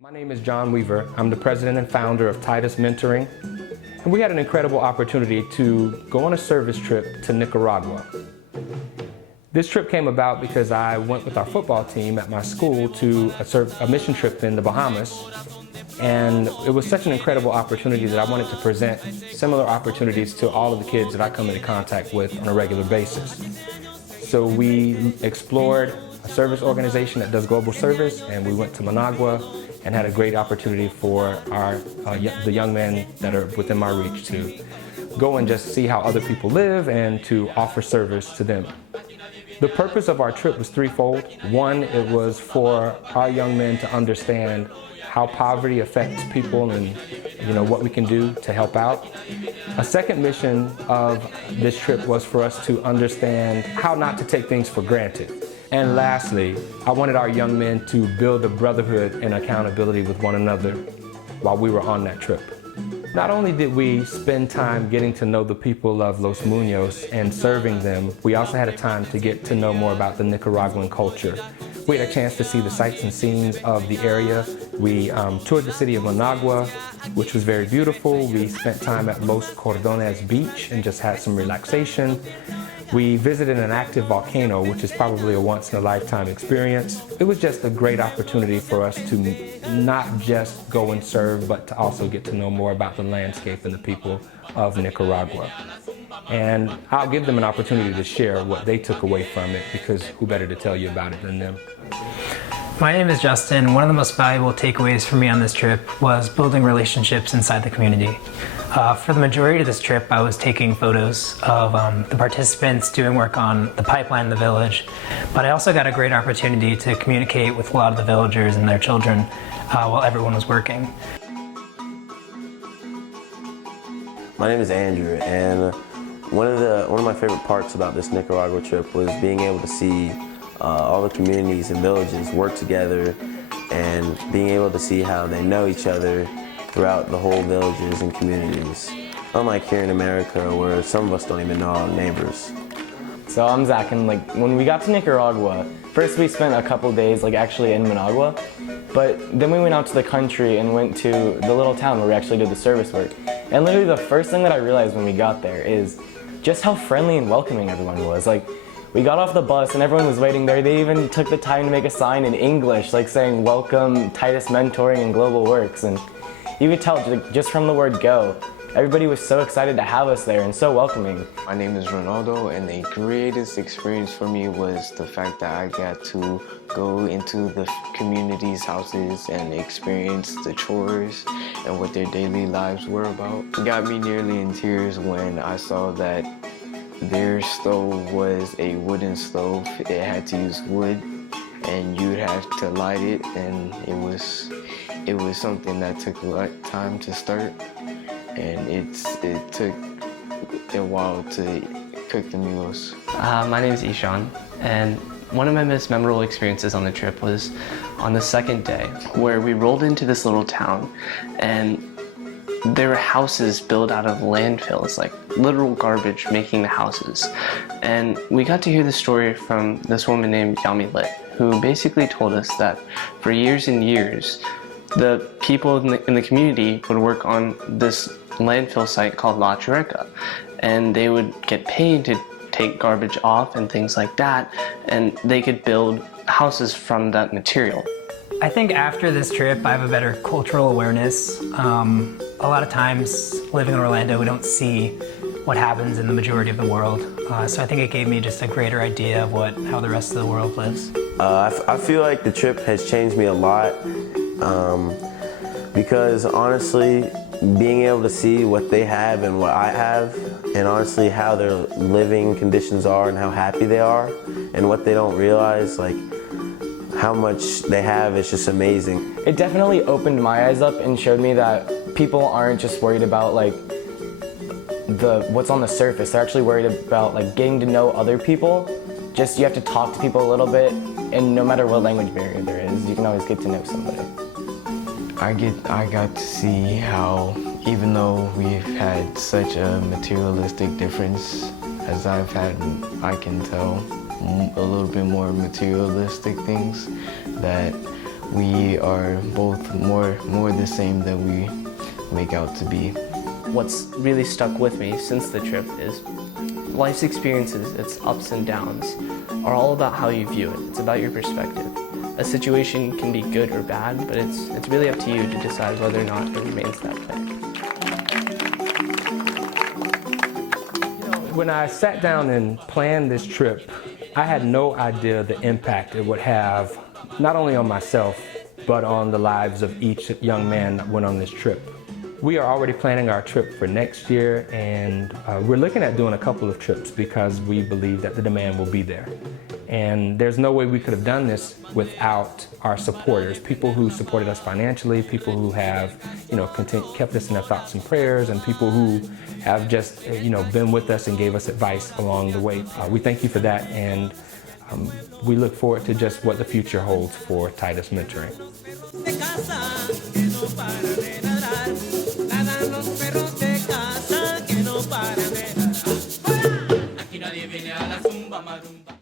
My name is John Weaver. I'm the president and founder of Titus Mentoring. And we had an incredible opportunity to go on a service trip to Nicaragua. This trip came about because I went with our football team at my school to a mission trip in the Bahamas. And it was such an incredible opportunity that I wanted to present similar opportunities to all of the kids that I come into contact with on a regular basis. So we explored a service organization that does global service, and we went to Managua and had a great opportunity for the young men that are within my reach to go and just see how other people live and to offer service to them. The purpose of our trip was threefold. One, it was for our young men to understand how poverty affects people and what we can do to help out. A second mission of this trip was for us to understand how not to take things for granted. And lastly, I wanted our young men to build a brotherhood and accountability with one another while we were on that trip. Not only did we spend time getting to know the people of Los Muñoz and serving them, we also had a time to get to know more about the Nicaraguan culture. We had a chance to see the sights and scenes of the area. We toured the city of Managua, which was very beautiful. We spent time at Los Cordones Beach and just had some relaxation. We visited an active volcano, which is probably a once-in-a-lifetime experience. It was just a great opportunity for us to not just go and serve, but to also get to know more about the landscape and the people of Nicaragua. And I'll give them an opportunity to share what they took away from it, because who better to tell you about it than them? My name is Justin. One of the most valuable takeaways for me on this trip was building relationships inside the community. For the majority of this trip, I was taking photos of the participants doing work on the pipeline in the village, but I also got a great opportunity to communicate with a lot of the villagers and their children while everyone was working. My name is Andrew, and one of my favorite parts about this Nicaragua trip was being able to see all the communities and villages work together and being able to see how they know each other throughout the whole villages and communities. Unlike here in America, where some of us don't even know our neighbors. So I'm Zach, and when we got to Nicaragua, first we spent a couple days actually in Managua, but then we went out to the country and went to the little town where we actually did the service work. And literally the first thing that I realized when we got there is just how friendly and welcoming everyone was. We got off the bus and everyone was waiting there. They even took the time to make a sign in English, saying, "Welcome, Titus Mentoring and Global Works." And you could tell just from the word go, everybody was so excited to have us there and so welcoming. My name is Ronaldo, and the greatest experience for me was the fact that I got to go into the community's houses and experience the chores and what their daily lives were about. It got me nearly in tears when I saw that their stove was a wooden stove. It had to use wood, and you'd have to light it, and it was something that took time to start, and it took a while to cook the meals. My name is Ishan, and one of my most memorable experiences on the trip was on the second day, where we rolled into this little town, and there were houses built out of landfills, literal garbage making the houses. And we got to hear the story from this woman named Yami Lit, who basically told us that for years and years, the people in the community would work on this landfill site called La Chureca, and they would get paid to take garbage off and things like that, and they could build houses from that material. I think after this trip, I have a better cultural awareness. A lot of times living in Orlando, we don't see what happens in the majority of the world. So I think it gave me just a greater idea of how the rest of the world lives. I feel like the trip has changed me a lot because honestly, being able to see what they have and what I have, and honestly how their living conditions are and how happy they are, and what they don't realize, how much they have is just amazing. It definitely opened my eyes up and showed me that people aren't just worried about what's on the surface. They're actually worried about getting to know other people. Just you have to talk to people a little bit, and no matter what language barrier there is, you can always get to know somebody. I got to see how, even though we've had such a materialistic difference, as I can tell a little bit more materialistic things, that we are both more the same than we make out to be. What's really stuck with me since the trip is life's experiences, its ups and downs, are all about how you view it. It's about your perspective. A situation can be good or bad, but it's really up to you to decide whether or not it remains that way. When I sat down and planned this trip, I had no idea the impact it would have, not only on myself, but on the lives of each young man that went on this trip. We are already planning our trip for next year, and we're looking at doing a couple of trips because we believe that the demand will be there. And there's no way we could have done this without our supporters, people who supported us financially, people who have, kept us in their thoughts and prayers, and people who have just, been with us and gave us advice along the way. We thank you for that, and we look forward to just what the future holds for Titus Mentoring.